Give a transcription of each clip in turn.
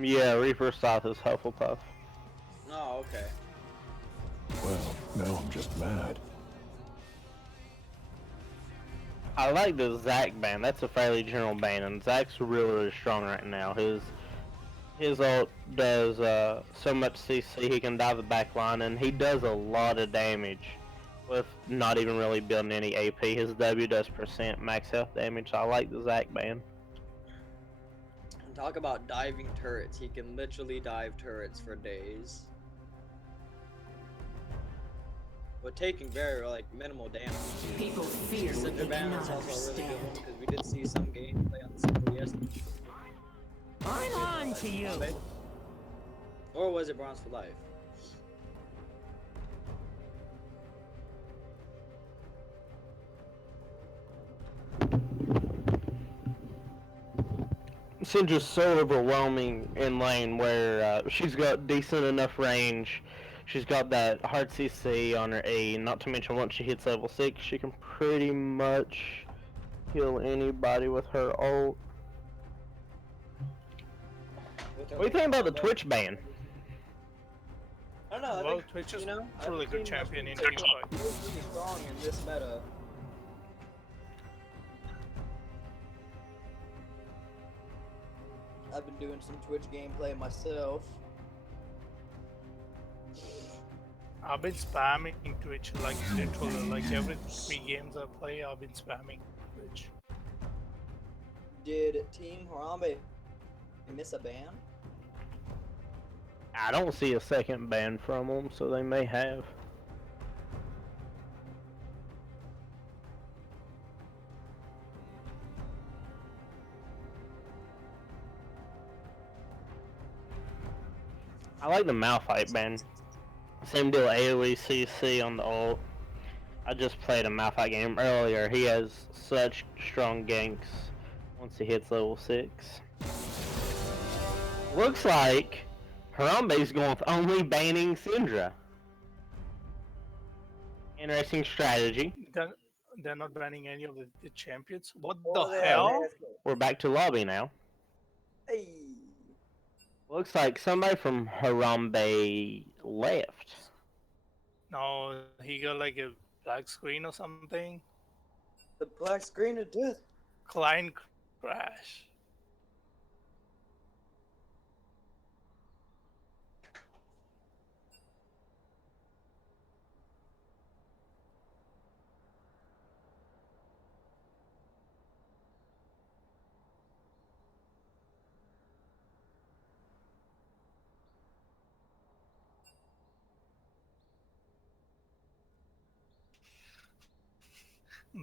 Yeah, Reaper South is Hufflepuff. Oh, okay. Well, now I'm just mad. I like the Zac ban. That's a fairly general ban, and Zac's really strong right now. His ult does so much CC. He can dive the back line, and he does a lot of damage with not even really building any AP. His W does percent max health damage. So I like the Zac ban. And talk about diving turrets. He can literally dive turrets for days. But taking very minimal damage. People fear what Cinder they ban cannot is also a really good one understand. because we did see some gameplay on the Cinder yesterday. I'm on to you. Or was it Bronze for Life? Syndra's so overwhelming in lane where she's got decent enough range. She's got that hard CC on her E, not to mention once she hits level 6, she can pretty much kill anybody with her ult. What do you think about the Twitch ban? I don't know. I Well, think, Twitch is you know, a really good champion in team fight. He's really strong in this meta. I've been doing some Twitch gameplay myself. I've been spamming Twitch like literally, like every 3 games I play, I've been spamming Twitch. Did Team Harambe miss a ban? I don't see a second ban from them, so they may have. I like the Malphite ban. Same deal, AoE CC on the ult. I just played a Malphite game earlier. He has such strong ganks once he hits level 6. Looks like Harambe's going with only banning Syndra. Interesting strategy. They're not banning any of the champions. What Oh, the hell? We're back to lobby now. Hey. Looks like somebody from Harambe left. No, he got like a black screen or something. The black screen of death. Client crash.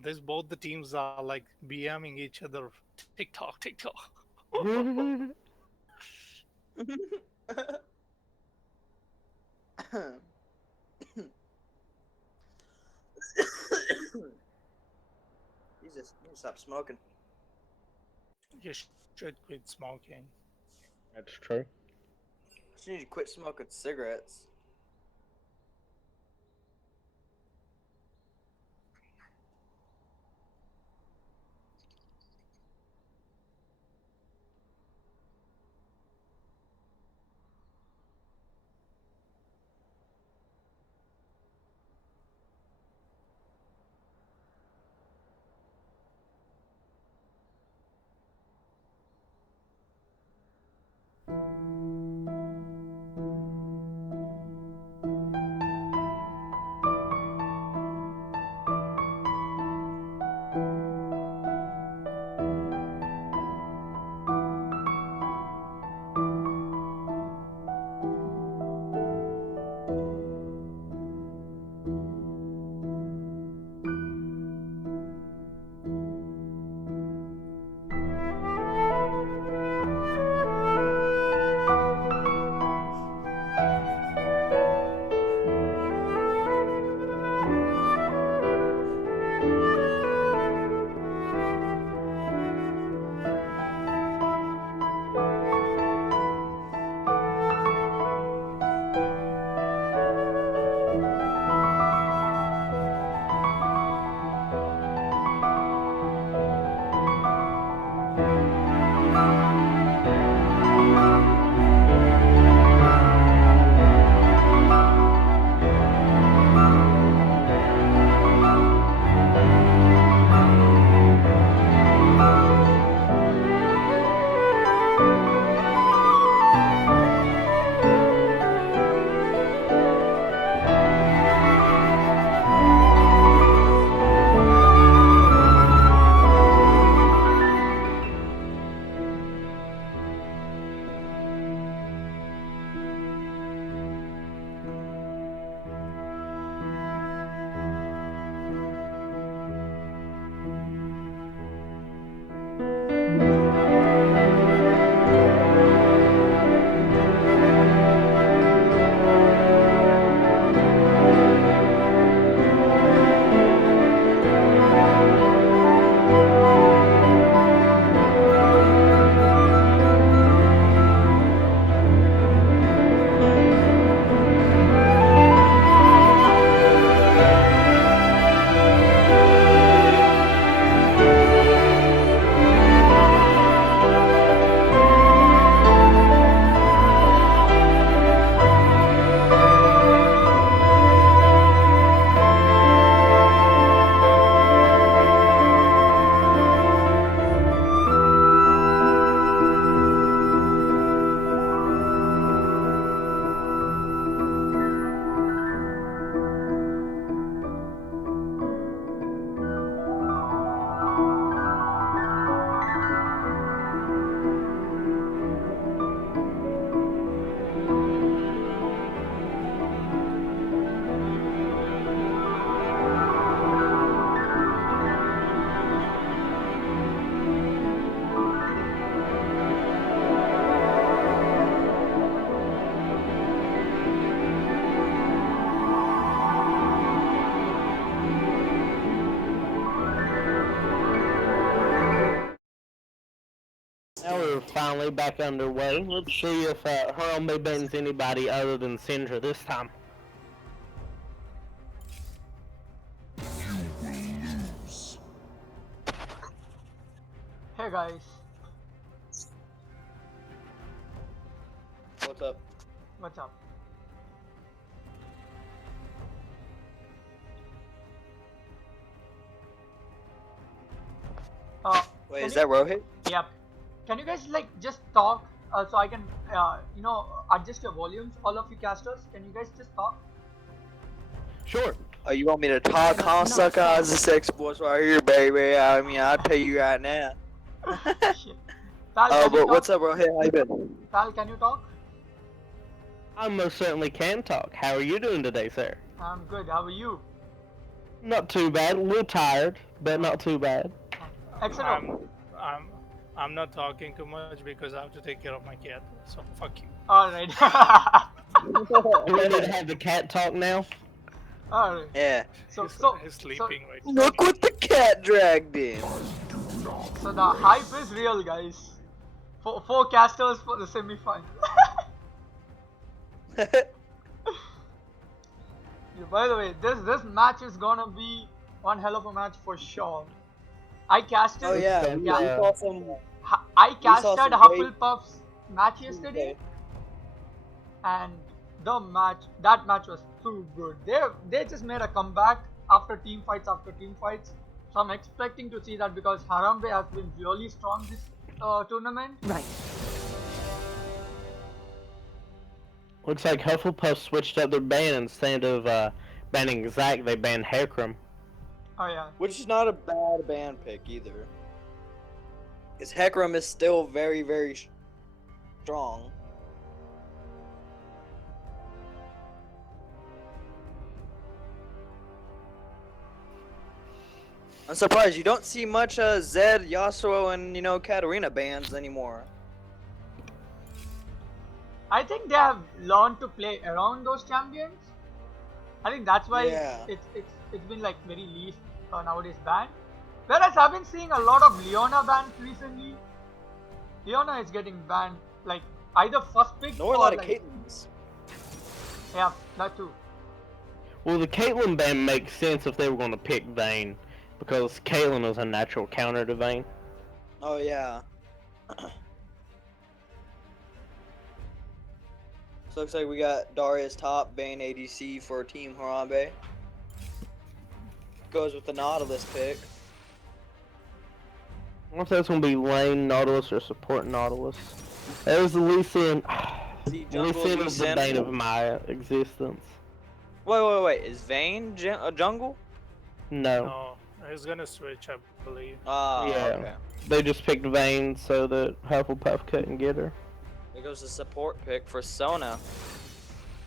This both the teams are like BMing each other. TikTok, TikTok. Jesus, you need to stop smoking. You should quit smoking. That's true. You need to quit smoking cigarettes. finally back underway. Let's see if Harambe bans anybody other than Syndra this time. Hey guys, What's up? what's up? Wait, can is you- that Rohit? Yep. Can you guys like just talk so I can you know adjust your volumes? All of you casters, can you guys just talk? Sure. Oh, you want me to talk, huh, sucker? As a sex boss right here, baby. I mean, I'll tell you right now. Shit. Pal, Oh, can you but talk? what's up, Rohit? How you been? Pal, can you talk? I most certainly can talk. How are you doing today, sir? I'm good. How are you? Not too bad. A little tired, but not too bad. Excellent. I'm not talking too much because I have to take care of my cat. So fuck you. All right. You ready to have the cat talk now? All right. Yeah. He's sleeping right now. Look what the cat dragged in. So the hype is real, guys. Four casters for the semi-final. Yeah, by the way, this match is gonna be one hell of a match for sure. I casted. Oh yeah, we saw some. I we saw casted some great- Hufflepuff's match yesterday, and that match was too good. They just made a comeback after team fights after team fights. So I'm expecting to see that because Harambe has been really strong this tournament. Right. Looks like Hufflepuff switched up their ban. Instead of banning Zac, they banned Hecarim. Oh yeah. Which is not a bad band pick either. Because Hecarim is still very, very strong. I'm surprised you don't see much Zed, Yasuo, and Katarina bans anymore. I think they have learned to play around those champions. I think that's why Yeah. it's been like very least nowadays banned. Whereas I've been seeing a lot of Leona bans recently. Leona is getting banned like either first pick Nor a or lot of like, Caitlyn's. yeah, that too. Well, the Caitlyn ban makes sense if they were going to pick Vayne, because Caitlyn is a natural counter to Vayne. Oh yeah. So looks like we got Darius top, Bane ADC for Team Harambe. Goes with the Nautilus pick. I wonder if that's going to be lane Nautilus or support Nautilus. That was the Lee Sin. See, Lee jungle Sin Lee was the Sin. bane of my existence. Wait. Is Vayne a jungle? No. No, he's gonna switch, I believe. Ah, Yeah. okay. They just picked Vayne so that Hufflepuff couldn't get her. There goes the support pick for Sona.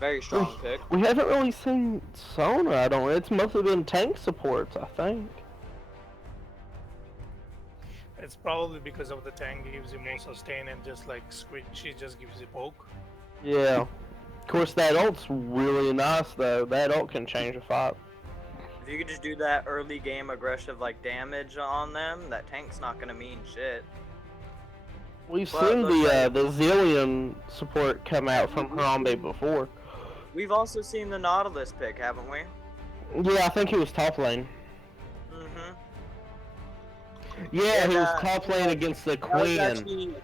Very strong pick. We haven't really seen Sona, I don't. It's mostly been tank supports, I think. It's probably because of the tank gives you more sustain and just like Squishy just gives you poke. Yeah. Of course, that ult's really nice, though. That ult can change a fight. If you could just do that early game aggressive like damage on them, that tank's not gonna mean shit. We've Well, seen looks the Zillion support come out from Harambe before. We've also seen the Nautilus pick, haven't we? Yeah, I think he was top lane. Mm-hmm. Yeah, he was Yeah, top lane against the Queen.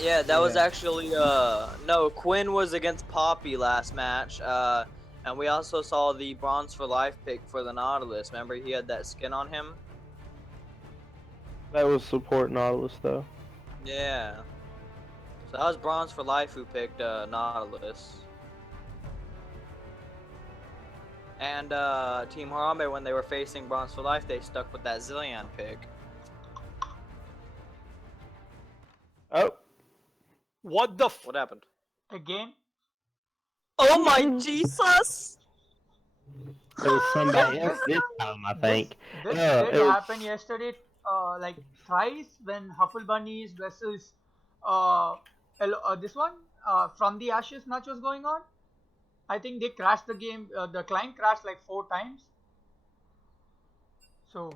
Yeah, that was Yeah. actually no, Quinn was against Poppy last match. And we also saw the Bronze for Life pick for the Nautilus. Remember he had that skin on him? That was support Nautilus, though. Yeah. So that was Bronze for Life who picked Nautilus. And Team Harambe, when they were facing Bronze for Life, they stuck with that Zillion pick. Oh. What the What happened? Again. Oh my Jesus! It was somebody else this time, I think. This Yeah, did it was- happen yesterday, like thrice when Huffle Bunnies versus this one from the Ashes match was going on. I think they crashed the game. The client crashed like 4 times. So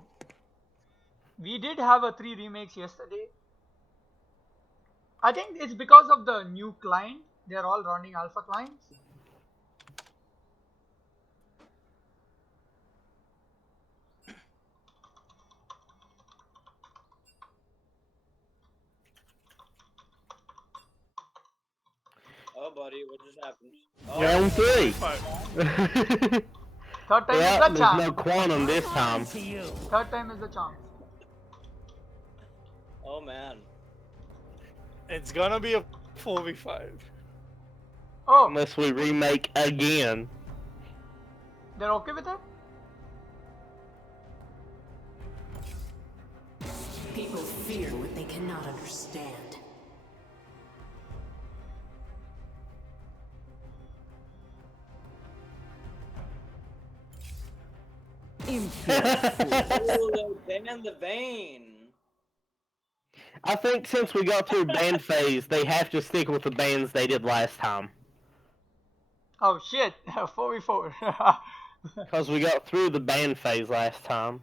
we did have a 3 remakes yesterday. I think it's because of the new client. They're all running alpha clients. Oh, buddy, what just happened? Round 3. Third time Yeah, is the there's charm. no quantum this time. To you. Third time is the charm. Oh man. It's gonna be a 4v5. Oh, Unless we remake again. they're okay with it? People fear what they cannot understand. Oh, ban the vein. I think since we got through ban phase, they have to stick with the bans they did last time. Oh shit, 4v4. Because we got through the ban phase last time.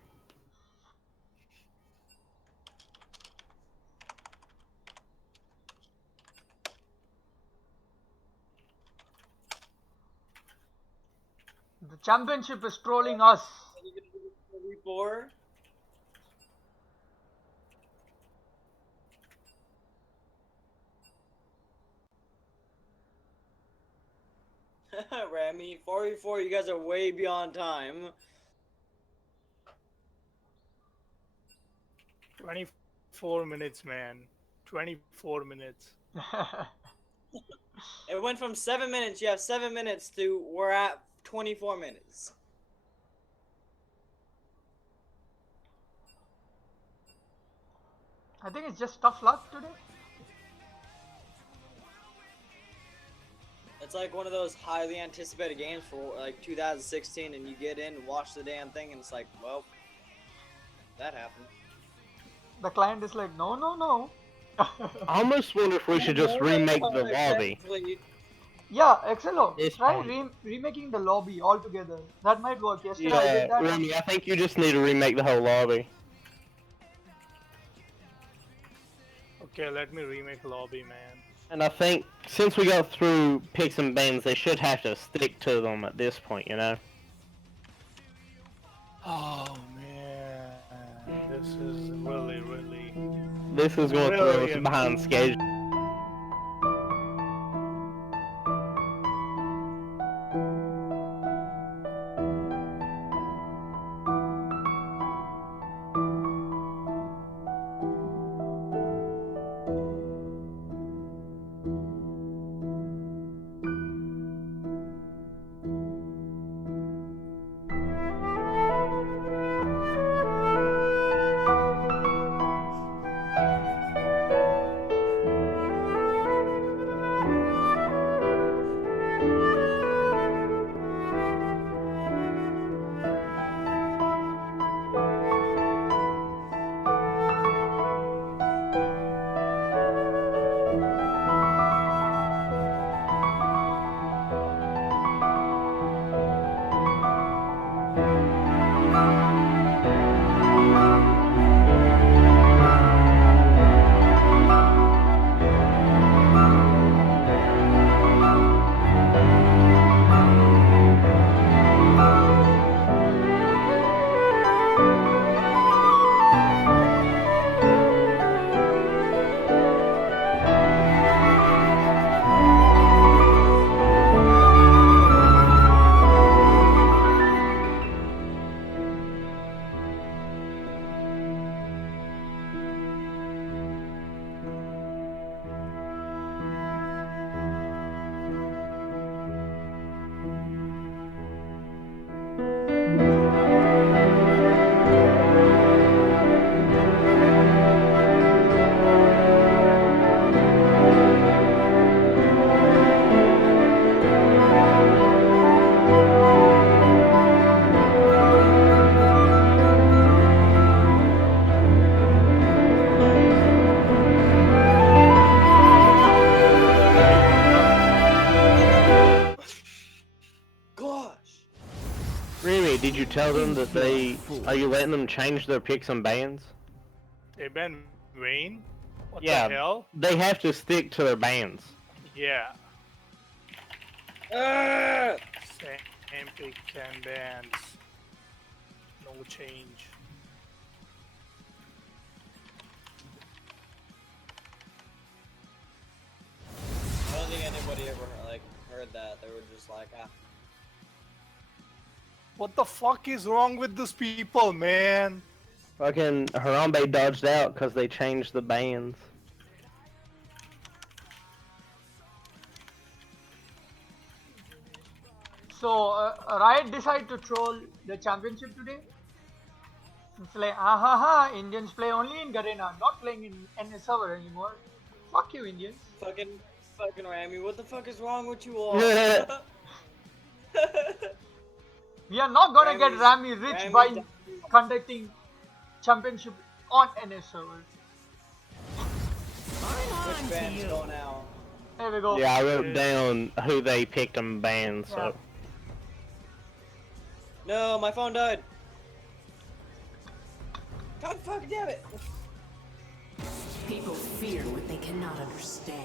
The championship is trolling us. 4v4. Rami, 4v4, you guys are way beyond time. 24 minutes, man. 24 minutes. It went from 7 minutes, you have 7 minutes, to we're at 24 minutes. I think it's just tough luck today. It's like one of those highly anticipated games for like 2016, and you get in and watch the damn thing, and it's like, well, that happened. The client is like, no, no, no. I almost wonder if we should just remake the lobby. Yeah, Excello, It's try fine. remaking the lobby altogether. That might work. Yesterday I Yeah, did that. Remy, I think you just need to remake the whole lobby. Okay, let me remake lobby, man. And I think since we got through picks and bans, they should have to stick to them at this point, you know? Oh man, this is really. This is going to throw Really us behind schedule. Did you tell them that are you letting them change their picks and bans? They ban Vayne? What Yeah. the hell? They have to stick to their bans. Yeah. Ah! Same pick, 10 bands. No change. I don't think anybody ever like heard that. They were just like, ah. What the fuck is wrong with these people, man? Fucking Harambe dodged out because they changed the bans. So, Riot decided to troll the championship today. It's like, Indians play only in Garena, not playing in NS server anymore. Fuck you, Indians. Fucking Rami, what the fuck is wrong with you all? We are not gonna get Rami rich Rami by down. conducting championship on NS servers. Which band's going out? There we go. Yeah, I wrote down who they picked them bans, so. No, my phone died. God fucking damn it! People fear what they cannot understand.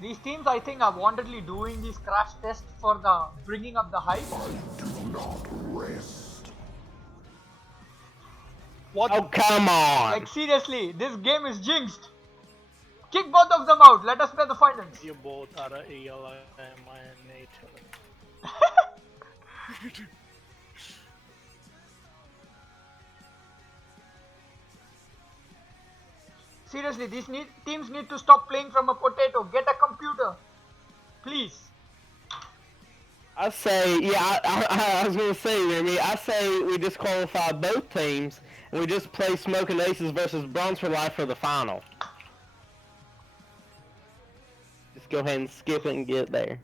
These teams, I think, are wantedly doing these crash tests for the bringing up the hype. Do not rest. What? Oh, come on! Like, seriously, this game is jinxed. Kick both of them out. Let us play the finals. You both are a alienator. Seriously, these teams need to stop playing from a potato. Get a computer. Please. I say, yeah, I was gonna say, Remy, I say we disqualify both teams and we just play Smoking Aces versus Bronze for Life for the final. Just go ahead and skip it and get there.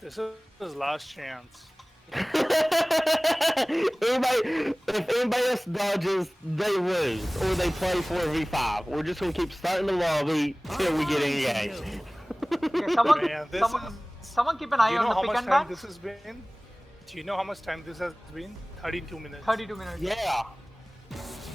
This is his last chance. If anybody else dodges, they lose, or they play 4v5. We're just gonna keep starting the lobby till we get engaged. Okay, someone, Man, this someone keep an eye Do you on know the how pick much and time ban. this has been? Do you know how much time this has been? 32 minutes. 32 minutes. Yeah,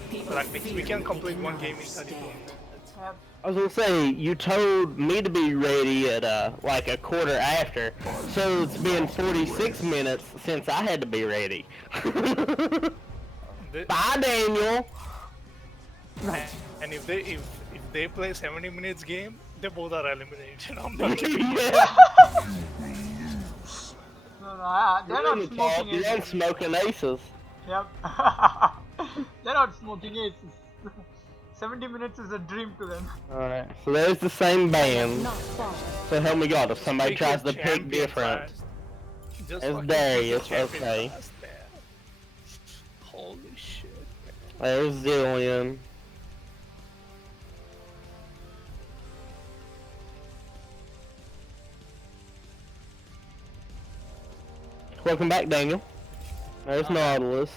People Like, fear we can what complete they one cannot game in 32 understand. minutes. Yep. I was gonna say, you told me to be ready at like a quarter after, so it's been 46 minutes since I had to be ready. The- Bye, Daniel. And if they play 70 minutes game, they both are eliminated. I'm not kidding. Yeah. No, they're not smoking You ain't aces. smoking aces. Yep. They're not smoking aces. 70 minutes is a dream to them. Alright, so there's the same band. Not fallen. So help me God, if somebody Pick tries your to pick champion different. fast. Just It's fucking Darius, pick your champion okay. fast, man. Holy shit. There's Zillion. Welcome back, Daniel. There's Nautilus.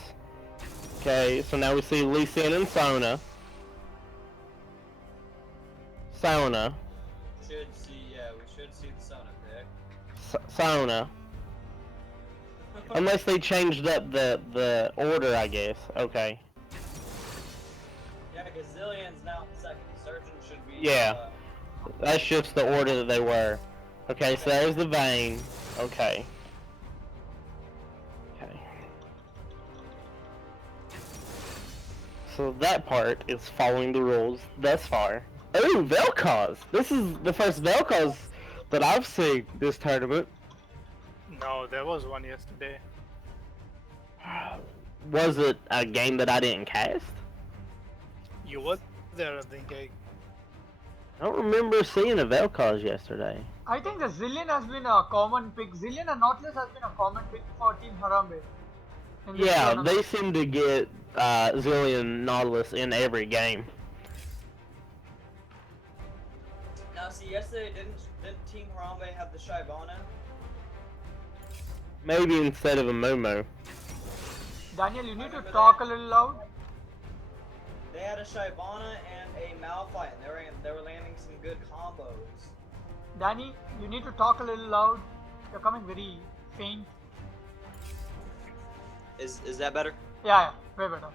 Okay, so now we see Lee Sin and Sona. Sona. Should see, yeah, we should see the Sona pick. Sona. Unless they changed up the order, I guess. Okay. Yeah, Gazillion's now second. Surgeon should be. Yeah. That's just the order that they were. Okay, so there's the vein. Okay. Okay. So that part is following the rules thus far. Ooh, Vel'Koz! This is the first Vel'Koz that I've seen this tournament. No, there was one yesterday. Was it a game that I didn't cast? You were there, I think. I don't remember seeing a Vel'Koz yesterday. I think the Zillion has been a common pick. Zillion and Nautilus has been a common pick for Team Harambe. in this Yeah, tournament. they seem to get Zillion Nautilus in every game. Now, see, yesterday didn't Team Harambe have the Shyvana? Maybe instead of a Momo. Daniel, you need to remember talk that. a little loud. They had a Shyvana and a Malphite, and they were landing some good combos. Danny, you need to talk a little loud. You're coming very faint. Is that better? Yeah, way better.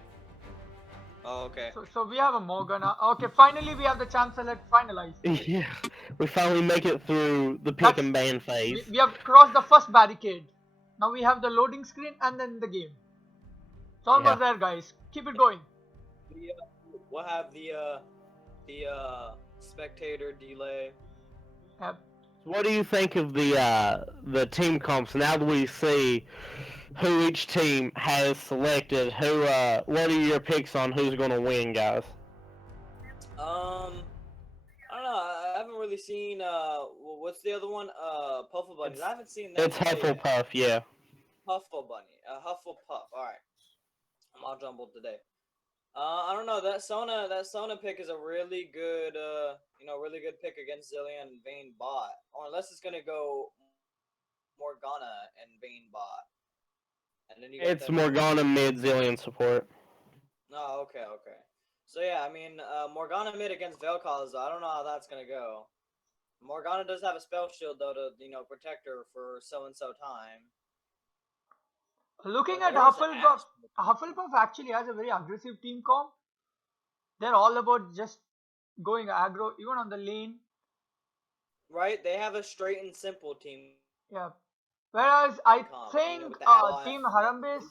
Oh, okay. So we have a Morgana. Okay, finally we have the champ select finalized. Yeah, we finally make it through the pick and ban phase. We have crossed the first barricade. Now we have the loading screen and then the game. It's almost there, guys. Keep it going. We'll have the spectator delay. Yep. What do you think of the team comps now that we see who each team has selected? What are your picks on who's going to win, guys? I don't know. I haven't really seen. What's the other one? Puffle Bunnies. I haven't seen that. It's Hufflepuff, yeah. Huffle Bunny. Hufflepuff. All right. I'm all jumbled today. I don't know. That Sona pick is a really good, really good pick against Zillion and Vayne bot. Or unless it's gonna go Morgana and Vayne bot. And then It's Morgana mid Zillion support. Oh, okay. So yeah, I mean, Morgana mid against Vel'Koz, I don't know how that's gonna go. Morgana does have a spell shield though to protect her for so and so time. Looking at Hufflepuff, Hufflepuff actually has a very aggressive team comp. They're all about just going aggro, even on the lane. Right? They have a straight and simple team. Yeah. Whereas I think Team Harambe's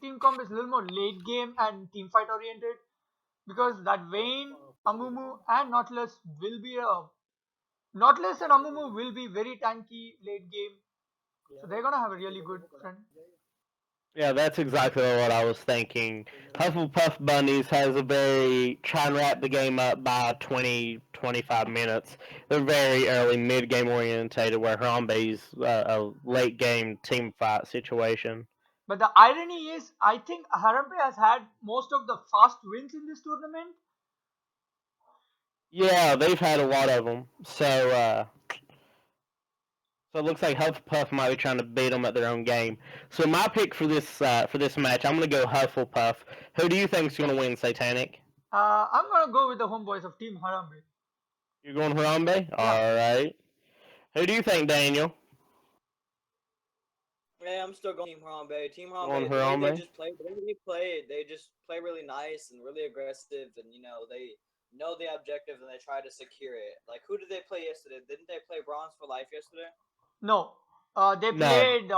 team comp is a little more late game and team fight oriented, because that Vayne, Amumu, and Nautilus and Amumu will be very tanky late game. So they're gonna have a really good friend. Yeah, that's exactly what I was thinking. Hufflepuff Bunnies has a very try and wrap the game up by 20-25 minutes. They're very early mid-game orientated, where Harambe's a late-game team fight situation. But the irony is, I think Harambe has had most of the fast wins in this tournament. Yeah, they've had a lot of them. So it looks like Hufflepuff might be trying to beat them at their own game. So my pick for this match, I'm going to go Hufflepuff. Who do you think is going to win, Satanic? I'm gonna go with the homeboys of Team Harambe. You're going Harambe? Yeah. All right. Who do you think, Daniel? Yeah, I'm still going Team Harambe. Team Harambe, they just play. They just play really nice and really aggressive, and they know the objective and they try to secure it. Like, who did they play yesterday? Didn't they play Bronze for Life yesterday? No, they played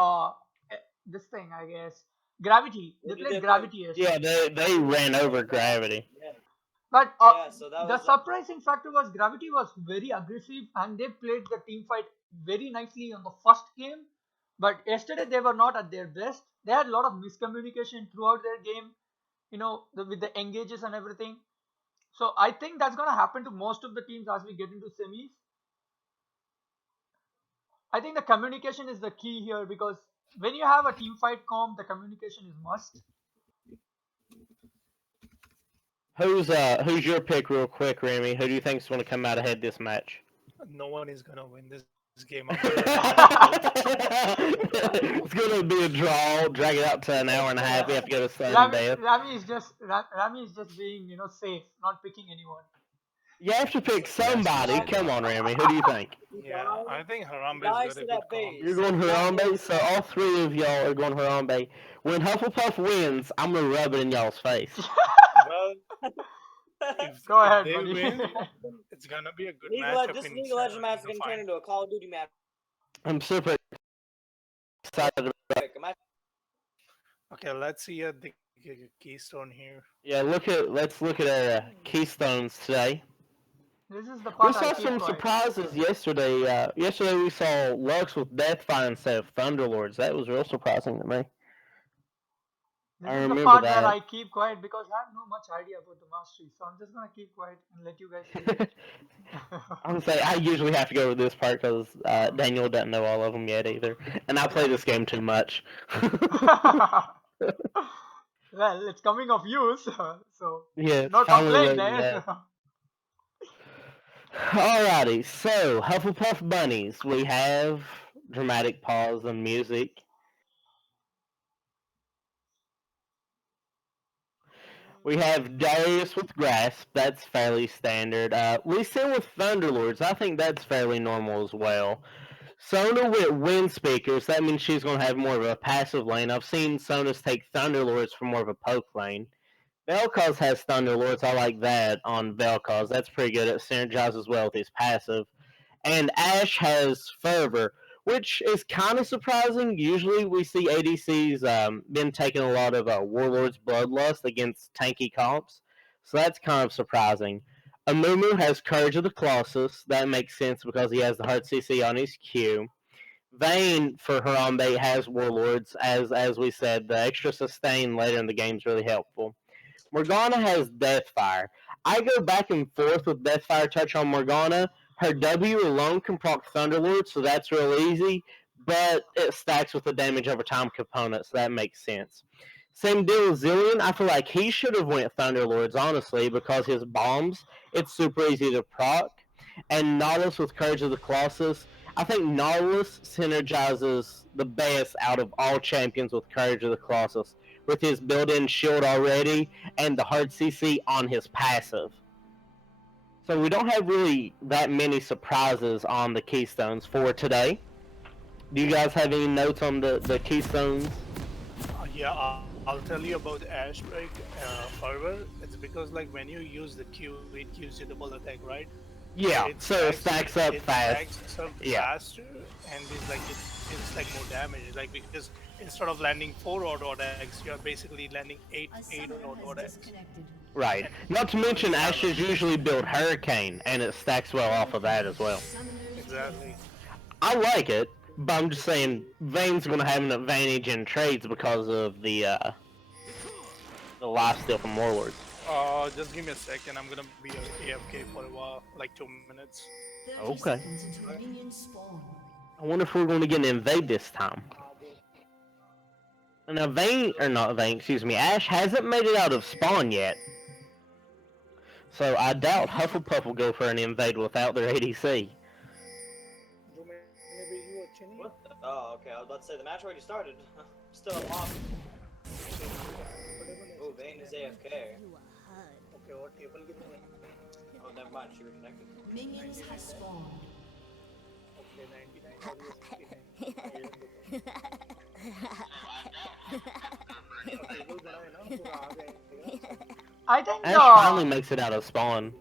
this thing, I guess. Gravity. They played Gravity yesterday. Yeah, they ran over Gravity. Yeah. But the surprising factor was Gravity was very aggressive and they played the team fight very nicely on the first game. But yesterday they were not at their best. They had a lot of miscommunication throughout their game, with the engages and everything. So I think that's going to happen to most of the teams as we get into semis. I think the communication is the key here, because when you have a team fight comp, the communication is must. Who's your pick, real quick, Remy? Who do you think is going to come out ahead this match? No one is going to win this game. It's going to be a draw. Drag it out to an hour and a half. We have to go to sudden death. Rami is just being safe, not picking anyone. You have to pick somebody. Come on, Remy. Who do you think? Yeah, I think Harambe is good. You're going Harambe, so all three of y'all are going Harambe. When Hufflepuff wins, I'm going to rub it in y'all's face. Well, go ahead, they buddy. win, it's going to be a good matchup. This League of Legends match is going to turn into a Call of Duty match. I'm super excited about it. Okay, let's see the keystone here. Yeah, let's look at our keystones today. This is the part we saw some surprises yesterday. Yesterday we saw Lux with Deathfire instead of Thunderlords. That was real surprising to me. This is the part where I keep quiet because I have no much idea about the mastery, so I'm just gonna keep quiet and let you guys see. I'm gonna say I usually have to go with this part because Daniel doesn't know all of them yet either, and I play this game too much. Well, it's coming of use, so yeah, not complain there. Alrighty, so Hufflepuff Bunnies, we have dramatic pause and music. We have Darius with Grasp. That's fairly standard. Lee Sin with Thunderlords. I think that's fairly normal as well. Sona with Wind Speakers. That means she's going to have more of a passive lane. I've seen Sonas take Thunderlords for more of a poke lane. Vel'Koz has Thunderlords. I like that on Vel'Koz. That's pretty good. It synergizes well with his passive. And Ashe has Fervor, which is kind of surprising. Usually we see ADCs been taking a lot of Warlord's Bloodlust against tanky comps, so that's kind of surprising. Amumu has Courage of the Colossus. That makes sense because he has the hard CC on his Q. Vayne for Harambe has Warlords. As we said, the extra sustain later in the game is really helpful. Morgana has Deathfire. I go back and forth with Deathfire Touch on Morgana. Her W alone can proc Thunderlord, so that's real easy, but it stacks with the damage over time component, so that makes sense. Same deal with Zilean. I feel like he should have went Thunderlords, honestly, because his bombs, it's super easy to proc. And Nautilus with Courage of the Colossus. I think Nautilus synergizes the best out of all champions with Courage of the Colossus, with his built-in shield already and the hard CC on his passive. So we don't have really that many surprises on the Keystones for today. Do you guys have any notes on the Keystones? Yeah, I'll tell you about Ash Break Fervor. It's because like when you use the Q, it gives you double attack, right? Yeah, so it stacks up fast. It stacks up faster, and it's like more damage. Like because instead of landing 4 auto-attacks, you're basically landing 8 auto-attacks. Right. Not to mention Ashes usually build Hurricane, and it stacks well off of that as well. Exactly. I like it, but I'm just saying Vayne's going to have an advantage in trades because of the lifesteal from Warlords. Just give me a second. I'm gonna be AFK for a while, like 2 minutes. Okay. I wonder if we're going to get an invade this time. Now Ash hasn't made it out of spawn yet. So I doubt Hufflepuff will go for an invade without their ADC. What? Oh, okay. I was about to say the match already started. Still unlocked. Oh, Vayne is AFK. Oh, never mind. She reconnected. Minions have spawned. I think Ash finally makes it out of spawn.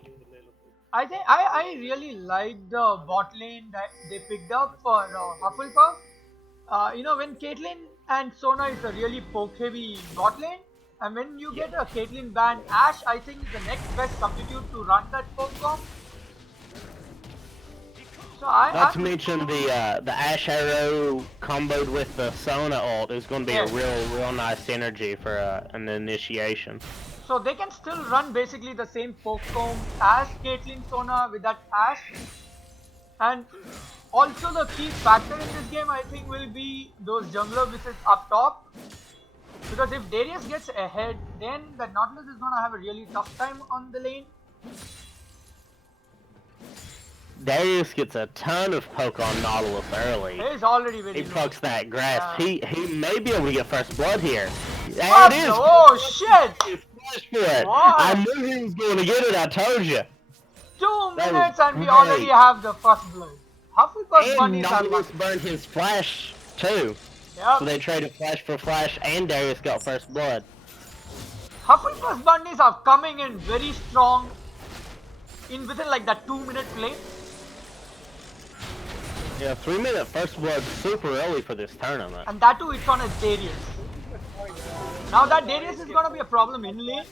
I really like the bot lane that they picked up for Hufflepuff. You know, when Caitlyn and Sona is a really poke heavy bot lane, and when you get a Caitlyn ban, Ash I think is the next best substitute to run that poke comp. So Not to mention the Ash Arrow comboed with the Sona ult is going to be a real nice synergy for an initiation. So they can still run basically the same poke comb as Caitlyn Sona with that Ash. And also the key factor in this game I think will be those jungler visits up top. Because if Darius gets ahead, then the Nautilus is going to have a really tough time on the lane. Darius gets a ton of poke on Nautilus early. He's already very He pokes that grasp. He may be able to get first blood here. There what? it is! Oh shit! I knew he was going to get it, I told you. 2 minutes and we already have the first blood. Hufflepuff and Nautilus burned his flash too. Yep. So they traded flash for flash and Darius got first blood. Hufflepuff's bunnies are coming in very strong within like that 2-minute play. Yeah, 3-minute first blood super early for this tournament. And that too it's on a Darius. Now that Darius is gonna be a problem in lane.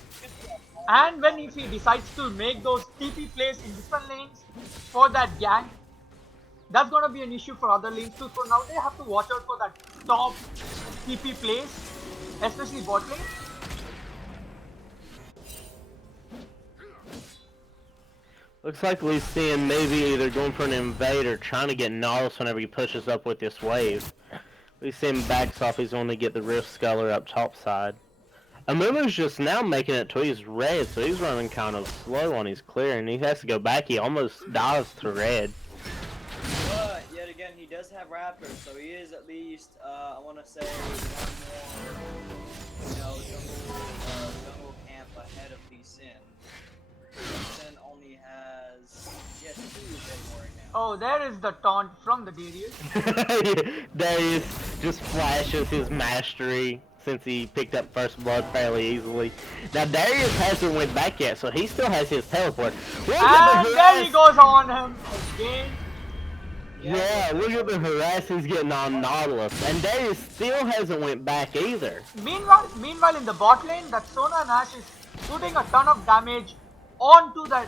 And if he decides to make those TP plays in different lanes for that gank, that's gonna be an issue for other lanes too. So now they have to watch out for that top TP plays, especially bot lane. Looks like we're seeing maybe either going for an invade or trying to get Nautilus whenever he pushes up with this wave. We see him backs off, he's going to get the Rift Sculler up top side. Amumu's just now making it to he's red, so he's running kind of slow on his clear, and he has to go back, he almost dives to red. But, yet again, he does have Raptors, so he is at least, I want to say, one more, jungle camp ahead Oh, there is the taunt from the Darius. Darius just flashes his mastery since he picked up first blood fairly easily. Now Darius hasn't went back yet, so he still has his teleport. Look at And the there he harass. goes on him again. Yeah, look at the harass he's getting on Nautilus, and Darius still hasn't went back either. Meanwhile in the bot lane, that Sona Nash is shooting a ton of damage onto that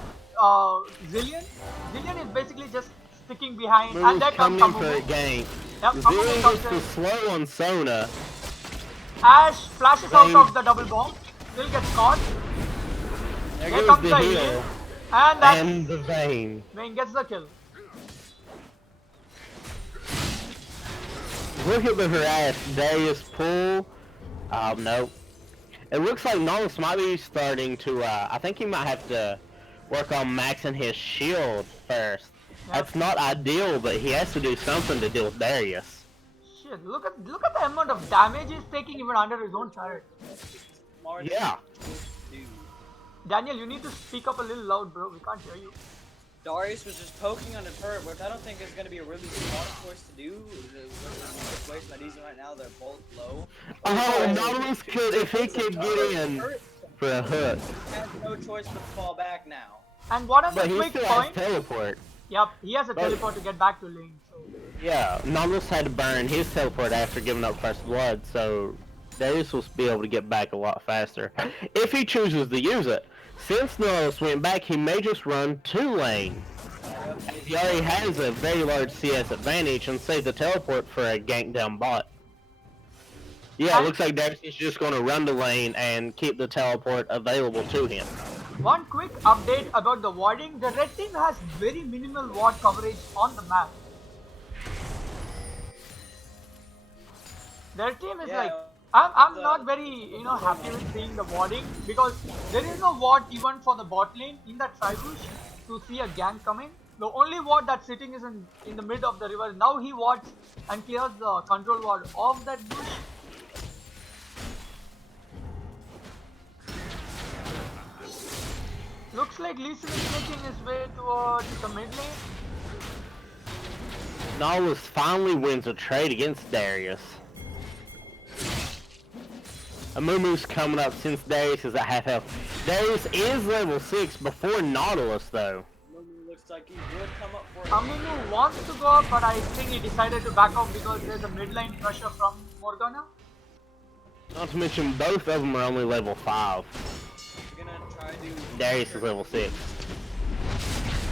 Zillion. Zillion is basically just sticking behind, and there comes coming for a Amumu. gank. Yep, Amumu Zillion comes gets the in. slow on Sona. Ash flashes out Vayne. of the double bomb, still gets caught. There Here goes comes the the heal. heal, and that's And the Vayne. Vayne gets the kill. Look at the harass. Darius pull. No. It looks like Nautilus might be starting to, I think he might have to work on maxing his shield first. Yep. That's not ideal, but he has to do something to deal with Darius. Shit, look at the amount of damage he's taking even under his own turret. Yeah. Daniel, you need to speak up a little loud, bro. We can't hear you. Darius was just poking on the turret, which I don't think is going to be a really smart choice to do. The situation that he's in right now, they're both low. Oh, Nautilus could, if he could get in for a hook. He has no choice but to fall back now. And one of the But he quick still has points. teleport. Yep, he has a teleport to get back to lane. So Yeah, Nautilus had to burn his teleport after giving up first blood, so Darius will be able to get back a lot faster. If he chooses to use it. Since Nautilus went back, he may just run 2 lane. He already has a very large CS advantage and save the teleport for a gank down bot. Yeah, it looks like Darius is just going to run the lane and keep the teleport available to him. one quick update about the warding. The red team has very minimal ward coverage on the map. Their team is like, I'm not very happy with seeing the warding because there is no ward even for the bot lane in that tribush to see a gank coming. The only ward that's sitting is in the mid of the river. Now he wards and clears the control ward of that bush. Looks like Lee Sin is making his way towards the mid lane. Nautilus finally wins a trade against Darius. Amumu's coming up since Darius is at half health. Darius is level 6 before Nautilus though. Looks like he would come up for it. Amumu wants to go up, but I think he decided to back off because there's a mid lane pressure from Morgana. Not to mention both of them are only level 5. We're gonna try to... Darius is level 6.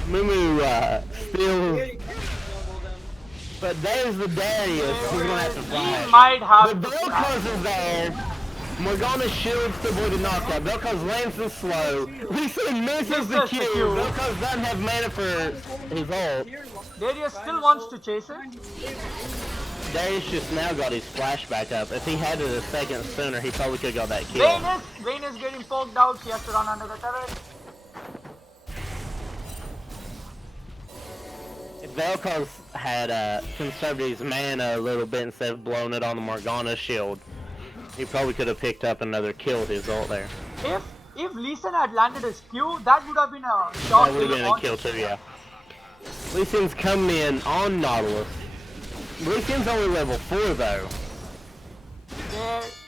Mumu still... Here, you can jumble them. But there's the Darius who's gonna have to He flash. might have The to Vel'Koz is there. Morgana's shields to avoid the knockout. Vel'Koz lands the slow. Lee Sin misses the Q. Vel'Koz doesn't have mana for his ult. Darius still wants to chase it. Darius just now got his flash back up. If he had it a second sooner, he probably could have got that kill. Vayne is getting poked out. He has to run under the turret. If Vel'Koz had conserved his mana a little bit instead of blowing it on the Morgana shield, he probably could have picked up another kill with his ult there. If Lee Sin had landed his Q, that would have been a shot. That would have been a kill too, yeah. Lee Sin's coming in on Nautilus. Lee Sin's only level 4 though.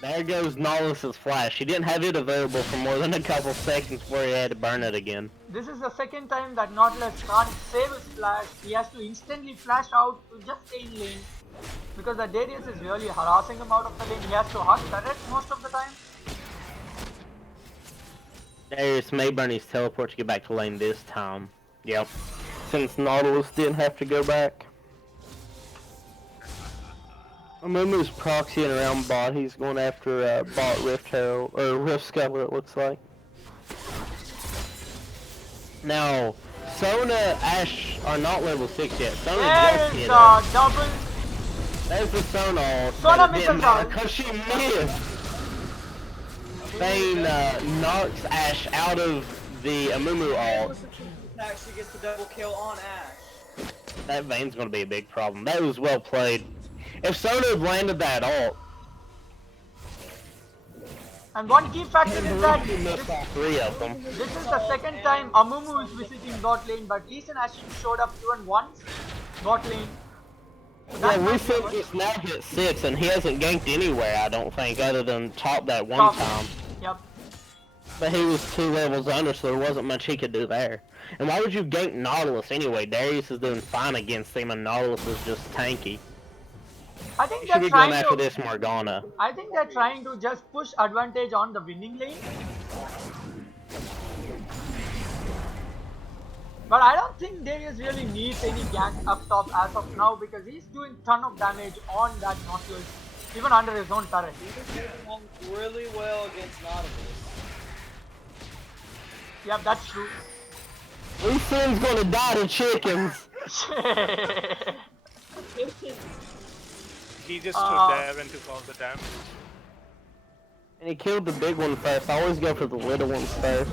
There goes Nautilus's flash. He didn't have it available for more than a couple seconds before he had to burn it again. This is the second time that Nautilus can't save his flash. He has to instantly flash out to just stay in lane. Because the Darius is really harassing him out of the lane. He has to hug turret most of the time. Darius may burn his teleport to get back to lane this time. Yep. Since Nautilus didn't have to go back. Amumu's proxying around bot. He's going after bot Rift Herald, or Rift Scuttler it looks like. Now, Sona, Ash are not level 6 yet. Sona There just is hit the her. double. There's the Sona ult. Sona but it misses didn't matter out. because she missed. Vayne knocks Ash out of the Amumu ult. Actually gets the double kill on Ash. That Vayne's going to be a big problem. That was well played. If Sona had landed that ult, And one key factor is that he missed all 3 of them. this is the second time Amumu is visiting bot lane, but Lee Sin actually showed up even once. bot lane. Yeah, Lee Sin just now hit 6 and he hasn't ganked anywhere, I don't think, other than top that one Top. time. Yep. But he was 2 levels under, so there wasn't much he could do there. And why would you gank Nautilus anyway? Darius is doing fine against him and Nautilus is just tanky. I think He should they're be going trying after to. this Morgana. I think they're trying to just push advantage on the winning lane. But I don't think Darius really needs any gank up top as of now because he's doing ton of damage on that Nautilus, even under his own turret. He's doing really well against Nautilus. Yep, that's true. Lee Sin's gonna die to chickens. He just stood there and took all the damage. And he killed the big one first. I always go for the little ones first.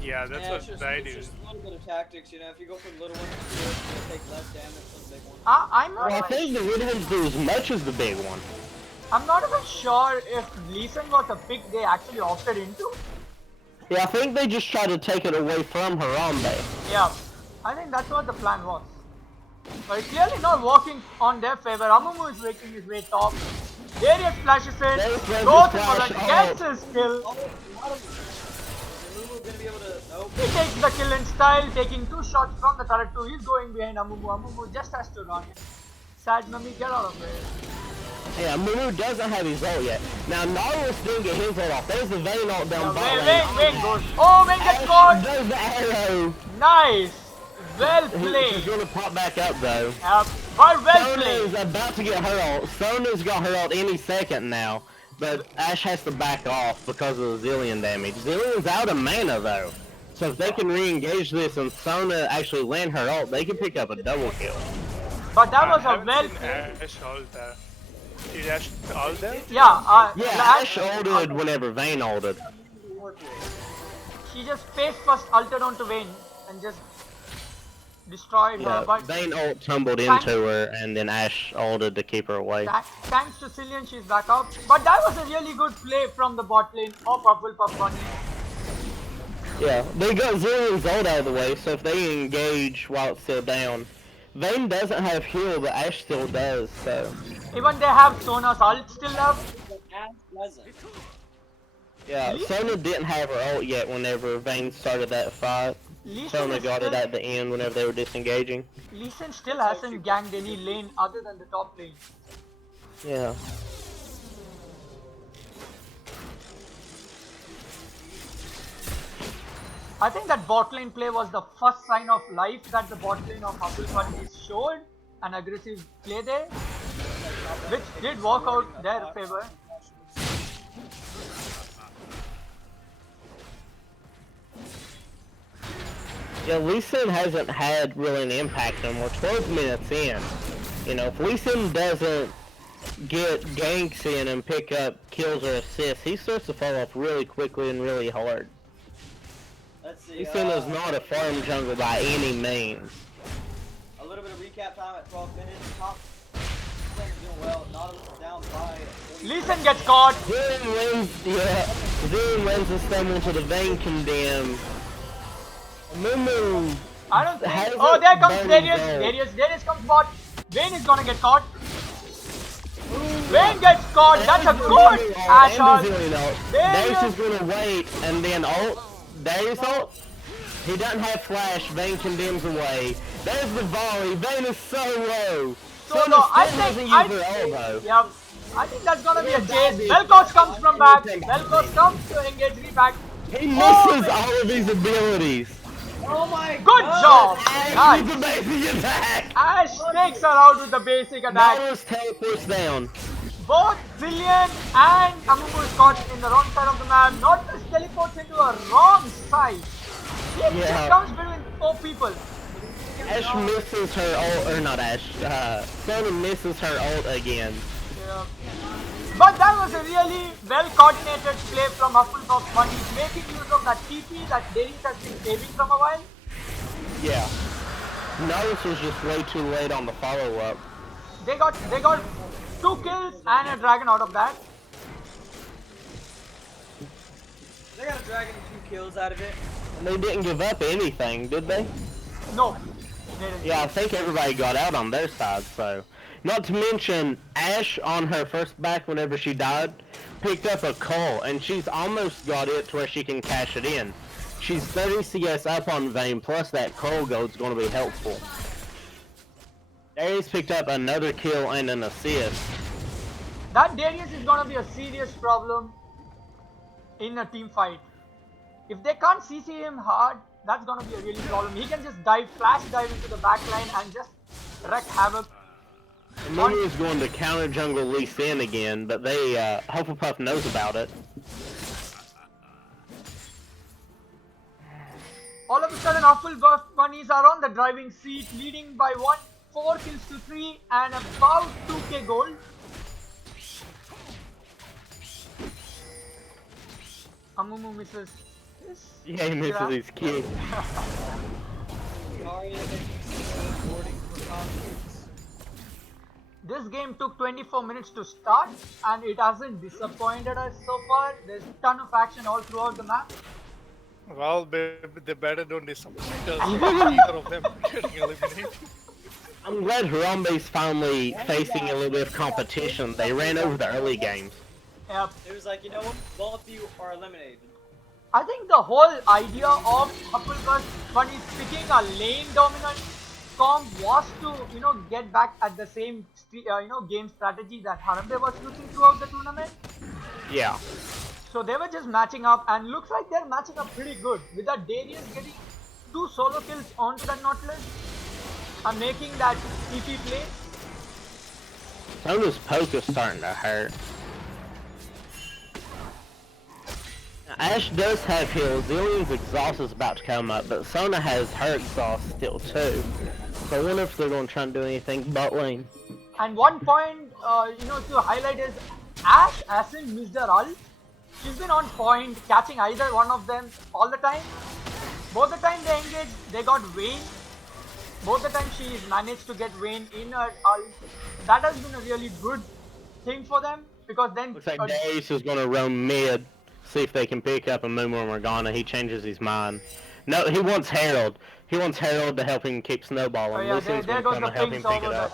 Yeah, that's Yeah, what I do. It's just a little bit of tactics, you know. If you go for the little ones, you'll take less damage than the big ones. I'm not. Well, I think the little ones do as much as the big one. I'm not even sure if Lee Sin was a pick they actually opted into. Yeah, I think they just tried to take it away from Harambe. Yeah, I think that's what the plan was. But it's clearly not working on their favor. Amumu is making his way top. Darius flashes in, Darius runs goes his for flash it, gets his kill. Oh, gonna be able to. Nope. He takes the kill in style, taking 2 shots from the turret too. He's going behind Amumu. Amumu just has to run. Sad Mummy, get out of there. Yeah, Mumu doesn't have his ult yet. Now, Nautilus didn't get his ult off. There's the Vayne ult down bot lane. Vayne goes. Oh, Vayne gets Ash caught. does the arrow. Nice. Well He's played. gonna pop back up though. But well Sona played. is about to get her ult. Sona's got her ult any second now. But Ash has to back off because of the Zillion damage. Zillion's out of mana though. So if they can re-engage this and Sona actually land her ult, they can pick up a double kill. But that was a haven't well seen played. Ash ult there. Did Ash ult there? Yeah, Yeah, Ash ulted whenever Vayne ulted. She just face first ulted onto Vayne and just destroyed her. Yeah, But Vayne ult tumbled into her and then Ash ulted to keep her away. thanks to Cillian, she's back up. But that was a really good play from the bot lane of Hufflepuff Bunny. Yeah, they got Zillion's ult out of the way, so if they engage while it's still down. Vayne doesn't have heal, but Ash still does, so... Even they have Sona's ult still up. Yeah, Sona didn't have her ult yet whenever Vayne started that fight. Sona got it at the end whenever they were disengaging. Lee Sin still hasn't ganked any lane other than the top lane. Yeah. I think that bot lane play was the first sign of life that the bot lane of Hufflepuff showed an aggressive play there, which did work out their favor. Yeah, Lee Sin hasn't had really an impact on him. We're 12 minutes in. You know, if Lee Sin doesn't get ganks in and pick up kills or assists, he starts to fall off really quickly and really hard. Let's see. Lee Sin is not a farm jungle by any means. A little bit of recap time at 12 minutes. Top players doing well. Nautilus is down by. Lee Sin gets caught. Zillion wins, yeah. Zillion wins the stumble to the Vayne Condemn. Mumu. I don't think. Has Oh, it there comes burned Darius. out? Darius comes bot. Vayne is gonna get caught. Vayne gets caught. That's a good Ash ult. Darius is gonna wait and then ult. Darius ult. He doesn't have flash. Vayne condemns away. There's the volley. Vayne is so low. So no, I think yep. I think that's gonna be a chase. Vel'Koz comes from back. Vel'Koz comes to engage reback. He misses all of his abilities. Oh my Good job! Ash with the Nice. basic attack. Ash takes her out with the basic attack. Nautilus teleports down. Both Cillian and Amumu is caught in the wrong side of the map. Nautilus teleports into a wrong side. He just comes between 4 people. Ash misses her ult, or not Ash, Sona misses her ult again. Yeah. But that was a really well-coordinated play from Hufflepuff Bunny, making use of that TP that Darius has been saving from a while. Yeah. Nautilus was just way too late on the follow-up. They got 2 kills and a dragon out of that. They got a dragon and 2 kills out of it. And they didn't give up anything, did they? No. Yeah, I think everybody got out on their side, so. Not to mention, Ashe on her first back whenever she died, picked up a cull, and she's almost got it to where she can cash it in. She's 30 CS up on Vayne, plus that cull gold's going to be helpful. Darius picked up another kill and an assist. That Darius is going to be a serious problem in a team fight. If they can't CC him hard, that's going to be a really problem. He can just flash dive into the backline and just wreak havoc. Amoebacrew is going to counter jungle Lee Sin again, but they, Hufflepuff knows about it. All of a sudden, Hufflepuff bunnies are on the driving seat, leading by 4 kills to 3 and about 2k gold. Amumu misses this. Yeah, he misses his kick. This game took 24 minutes to start and it hasn't disappointed us so far. There's a ton of action all throughout the map. Well, they better don't disappoint us. Either of them getting eliminated. I'm glad Harambe's finally facing a little bit of competition. They ran over the early games. Yep. It was like, you know what? Both of you are eliminated. I think the whole idea of Hufflepuff bunnies picking a lane dominant comp was to, get back at the same, game strategy that Harambe was using throughout the tournament. Yeah. So they were just matching up and looks like they're matching up pretty good. With that Darius getting 2 solo kills onto that Nautilus and making that TP play. Sona's poke is starting to hurt. Ashe does have heals. Zillion's exhaust is about to come up, but Sona has her exhaust still too. So I wonder if they're going to try and do anything bot lane. And one point, to highlight is Ashe hasn't missed her ult. She's been on point, catching either one of them all the time. Both the time they engaged, they got Vayne. Both the time she's managed to get Vayne in her ult. That has been a really good thing for them because then... Looks like Darius is going to roam mid, see if they can pick up a Mumu or Morgana. He changes his mind. No, he wants Herald. He wants Herald to help him keep snowballing. Oh yeah, there goes the pings over the Herald.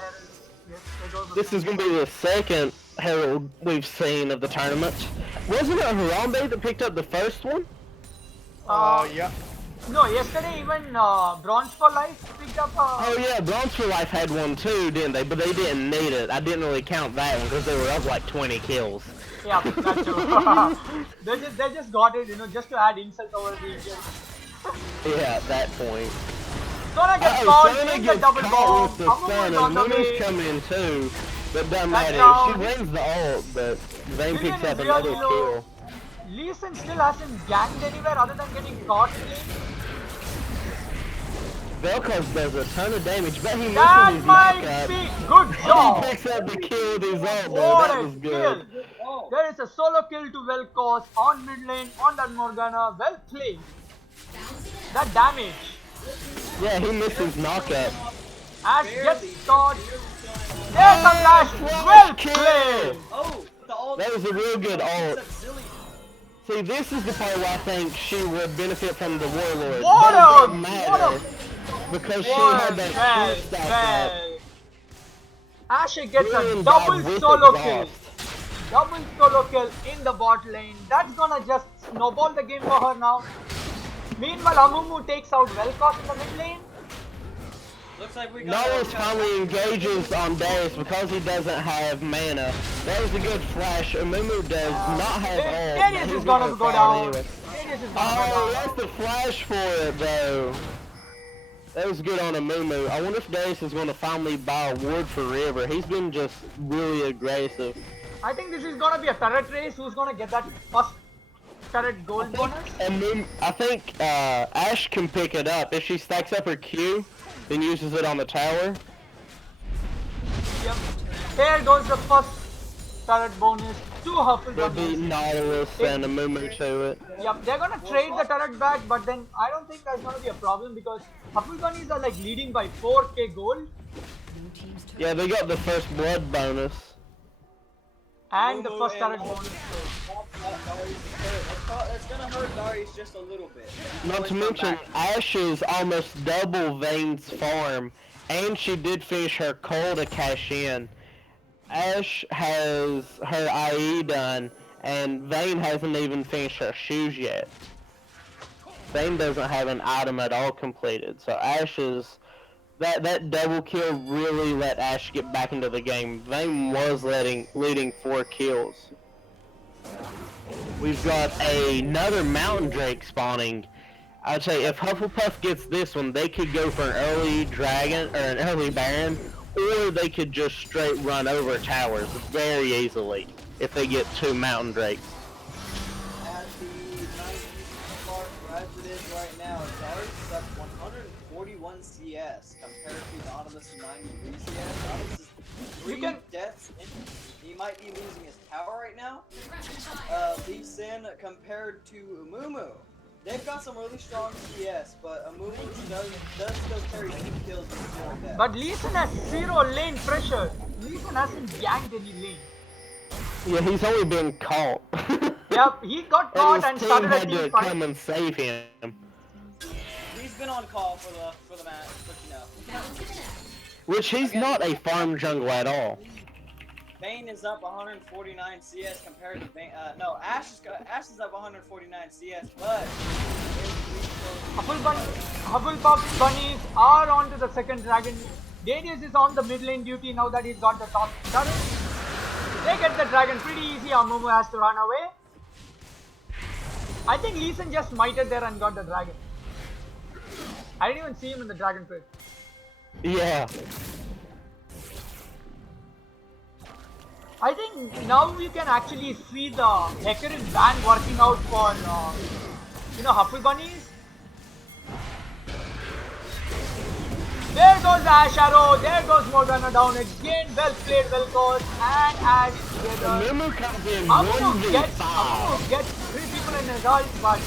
Yes, this is going to be the second Herald we've seen of the tournament. Wasn't it Harambe that picked up the first one? Yeah. No, yesterday even Bronze for Life picked up Oh yeah, Bronze for Life had one too, didn't they? But they didn't need it. I didn't really count that one because they were up like 20 kills. Yeah, that's true. they just got it, just to add insult over the injury. Yeah, at that point. Sona gets caught, Sona takes gets the double bomb. caught with the stun, and Lulu's coming in too. But doesn't matter. She wins the ult, but Vayne picks up another kill. Lee Sin still hasn't ganked anywhere other than getting caught in lane. Vel'Koz does a ton of damage, but he misses That his might knockup. be good job. He picks up the kill with his ult, though. What That a was good. kill. There is a solo kill to Vel'Koz on mid lane, on that Morgana. Well played. That damage. Yeah, he missed his knockup. Ashe gets caught. There's the flash. Well played. Oh, the ult. That was a real good ult. See, this is the part where I think she would benefit from the Warlord. What But it a... doesn't matter because she had that Well, shield stacked up. Ashe gets a Really double bad with solo kill. exhaust. Double solo kill in the bot lane. That's gonna just snowball the game for her now. Meanwhile, Amumu takes out Vel'Koz in the mid lane. Looks like we got Nautilus finally engages on Darius because he doesn't have mana. That was a good flash. Amumu does not have ult. Darius is gonna go down. Anyway. Darius is gonna Oh, go down. that's the flash for it though. That was good on Amumu. I wonder if Darius is going to finally buy a ward for River. He's been just really aggressive. I think this is gonna be a turret race. Who's gonna get that first turret gold bonus? I think Ashe can pick it up. If she stacks up her Q, then uses it on the tower. Yep. Here goes the first turret bonus to There'll be Hufflepuff. Nautilus and Amumu to it. Yep, they're gonna trade the turret back, but then I don't think that's gonna be a problem because Hufflepuff are like leading by 4k gold. Yeah, they got the first blood bonus. And the first turret bonus. So. That's gonna hurt Darius just a little bit. Not to mention, Ash is almost double Vayne's farm, and she did finish her coal to cash in. Ash has her IE done, and Vayne hasn't even finished her shoes yet. Vayne doesn't have an item at all completed, so Ash is... That double kill really let Ash get back into the game. Vayne was leading 4 kills. We've got another Mountain Drake spawning. I'd say if Hufflepuff gets this one, they could go for an early Dragon, or an early Baron, or they could just straight run over towers very easily if they get 2 Mountain Drakes. At the 90 mark, as it is right now, Darius is up 141 CS compared to Nautilus 93 CS. Nautilus is 3 deaths in. He might be losing his tower right now. Lee Sin compared to Umumu. They've got some really strong CS, but Umumu does still carry 2 kills and 0 deaths. But Lee Sin has 0 lane pressure. Lee Sin hasn't ganked any lane. Yeah, he's only been caught. Yep, he got caught and started a had team to fight. come and save him. He's been on call for the match, but you know. Which he's not a farm jungle at all. Vayne is up 149 CS compared to Vayne. No, Ash is up 149 CS, but Hufflepuff bunnies are on to the second dragon. Darius is on the mid lane duty now that he's got the top turret. They get the dragon pretty easy. Amumu has to run away. I think Lee Sin just mited there and got the dragon. I didn't even see him in the dragon pit. Yeah. I think now you can actually see the Hecarim ban working out for, Huffle bunnies. There goes Ash Arrow, there goes Morgana down again, well played, well coached, and Ash together. Amumu gets 3 people in his ult, but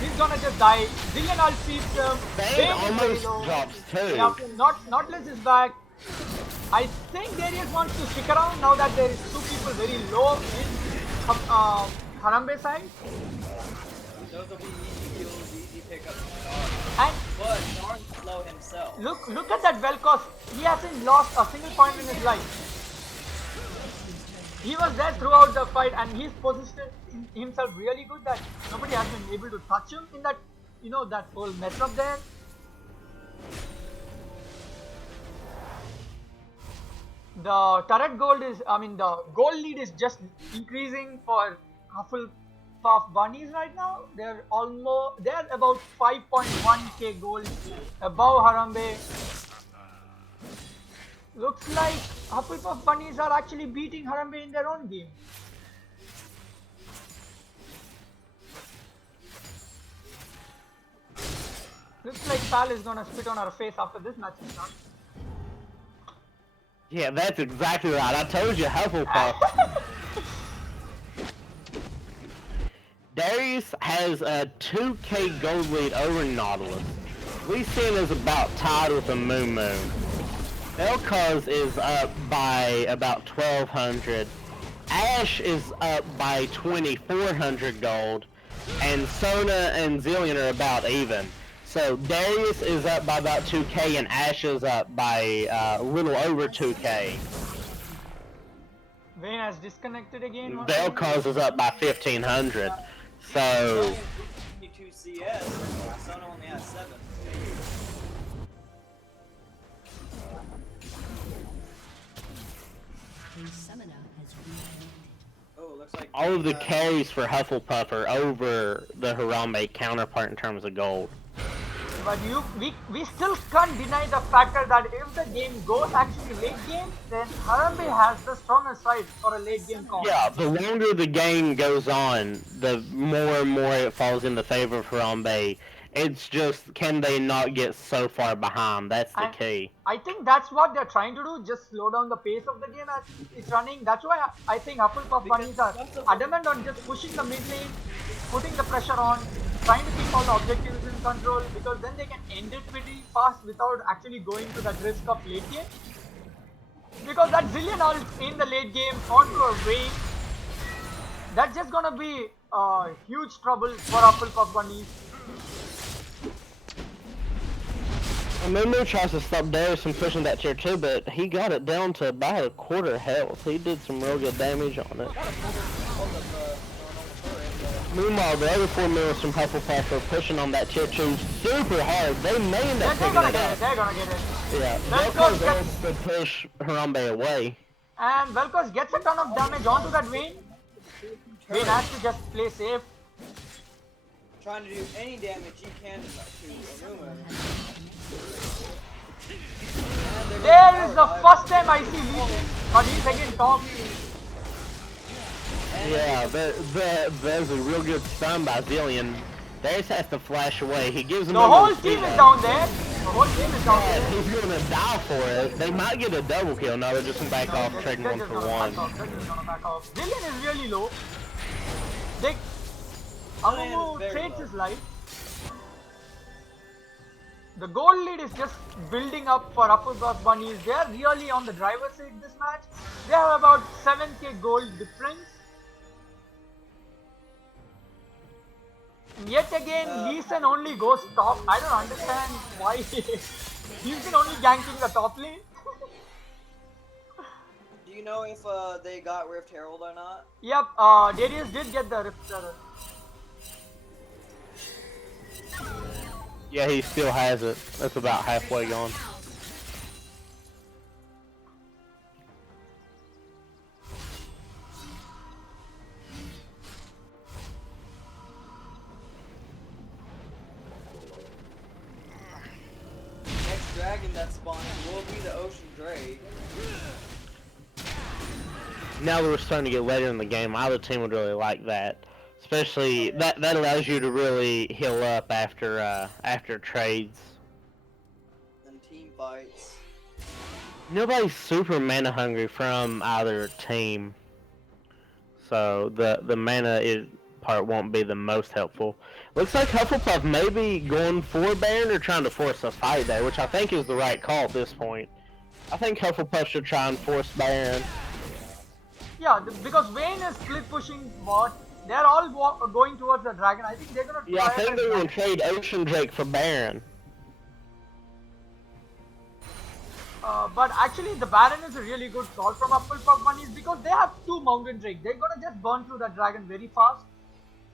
he's gonna just die. Zillion ult sweeps him. Vayne almost drops 2. Yeah, Nautilus is back. I think Darius wants to stick around now that there is 2 people very low in Harambe side. those will be easy kills, easy pickups. And But Darn's slow himself. look at that well cost. He hasn't lost a single point in his life. He was there throughout the fight and he's positioned himself really good that nobody has been able to touch him in that, that whole mess up there. The turret gold is, the gold lead is just increasing for Hufflepuff bunnies right now. They're about 5.1k gold above Harambe. Looks like Hufflepuff bunnies are actually beating Harambe in their own game. Looks like Sal is gonna spit on her face after this match is done. Yeah, that's exactly right. I told you, Hufflepuff. Darius has a 2k gold lead over Nautilus. Lee Sin is about tied with a Moon. Vel'Koz is up by about 1200. Ash is up by 2400 gold. And Sona and Zillion are about even. So Darius is up by about 2k and Ash is up by a little over 2k. Vayne has disconnected again. Vel'Koz is up by 1500. So 22 CS, Sona only has 7. Oh, looks like all of the carries for Hufflepuff are over the Harambe counterpart in terms of gold. But we still can't deny the factor that if the game goes actually late game, then Harambe has the stronger side for a late game comp. Yeah, the longer the game goes on, the more and more it falls in the favor of Harambe. It's just, can they not get so far behind? That's the key. I think that's what they're trying to do, just slow down the pace of the game as it's running. That's why I think Hufflepuff bunnies are adamant on just pushing the mid lane, putting the pressure on, trying to keep all the objectives in control, because then they can end it pretty fast without actually going to that risk of late game. Because that Zillion ult in the late game onto a Vayne That's just gonna be huge trouble for Hufflepuff bunnies. Amumu tries to stop Darius from pushing that tier 2, but he got it down to about a quarter health. He did some real good damage on it. Meanwhile, the other 4 members from Hufflepuff are pushing on that tier 2 super hard. They may end up picking it up. They're gonna get it. Yeah, Vel'Koz Vel'Koz to push Harambe away. And Vel'Koz gets a ton of damage onto that Vayne. Vayne has to just play safe. Trying to do any damage he can to Amumu. There is the first time I see Legion, but he's again top. Yeah, there's a real good stun by Zillion. Darius has to flash away. He gives him The whole team is down there. The whole team is down there. He's gonna die for it. They might get a double kill. No, they're just gonna back off, trading 1 for 1. Zillion is really low. Amumu trades his life. The gold lead is just building up for Hufflepuff bunnies. They are really on the driver's seat this match. They have about 7k gold difference. Yet again, Lee Sin only goes top. I don't understand why he's been only ganking the top lane. Do you know if they got Rift Herald or not? Yep, Darius did get the Rift Herald. Yeah, he still has it. That's about halfway gone. Next dragon that's spawning will be the Ocean Drake. Now that we're starting to get later in the game, either team would really like that. Especially that allows you to really heal up after trades. And team fights. Nobody's super mana hungry from either team, so the mana part won't be the most helpful. Looks like Hufflepuff may be going for Baron or trying to force a fight there, which I think is the right call at this point. I think Hufflepuff should try and force Baron. Yeah, because Vayne is split pushing bot. They're all going towards the dragon. I think they're gonna. Yeah, I think they're gonna trade Ocean Drake for Baron. But actually, the Baron is a really good call from Hufflepuff bunnies because they have 2 Mountain Drake. They're gonna just burn through that dragon very fast.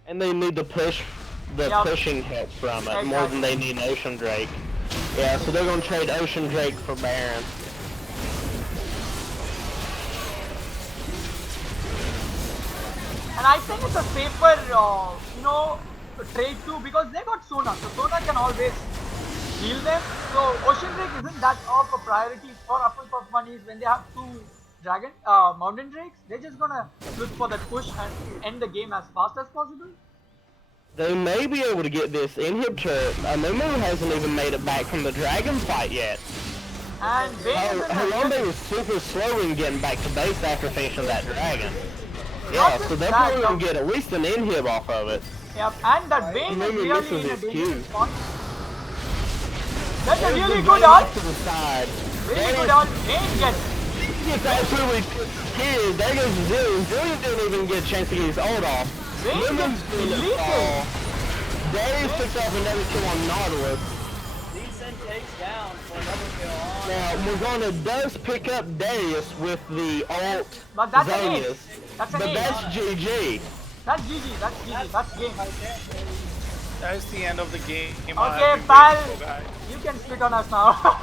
And they need to push the pushing help from it more than they need Ocean Drake. Yeah, so they're gonna trade Ocean Drake for Baron. And I think it's a safer, trade too because they got Sona. So Sona can always heal them. So Ocean Drake isn't that of a priority for Hufflepuff bunnies when they have 2 Mountain Drakes. They're just gonna look for that push and end the game as fast as possible. They may be able to get this inhibitor. Amumu hasn't even made it back from the dragon fight yet. And Harambe was super slow in getting back to base after finishing that dragon. Yeah, so they're probably going to get at least an inhib off of it. Yep, and that Vayne is really in a dangerous spot. That's a There's really the good Vayne ult. off to the side. Really good ult. Vayne gets. He gets absolutely killed. There goes Zillion. Zillion didn't even get a chance to get his ult off. Vayne gets deleted. Darius picks up another kill on Nautilus. Leeson takes down for another kill on. Now, Morgana does pick up Darius with the ult. But that's an Zonius. ace. That's an But ace. that's GG. That's GG. That's GG. That's game. That's the end of the game. Okay, pal. You can spit on us now.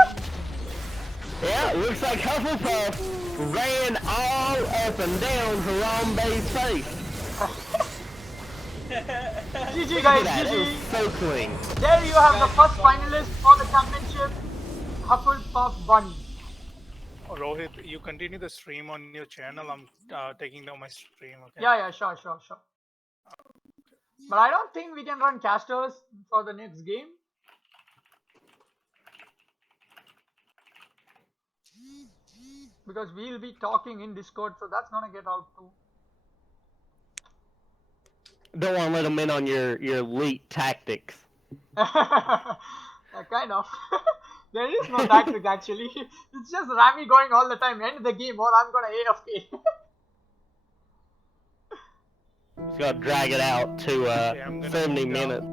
Yeah, looks like Hufflepuff ran all up and down Harambe's face. GG guys, That was GG. so clean. There you have the first finalist for the championship, Hufflepuff Bunny. Oh, Rohit, you continue the stream on your channel. I'm taking down my stream. Okay. Yeah, sure. But I don't think we can run casters for the next game. Because we'll be talking in Discord, so that's gonna get out too. Don't want to let them in on your elite tactics. Kind of. There is no tactic actually. It's just Rami going all the time, end the game or I'm gonna AFK. He's gonna drag it out to Okay, I'm gonna 70 move down. minutes.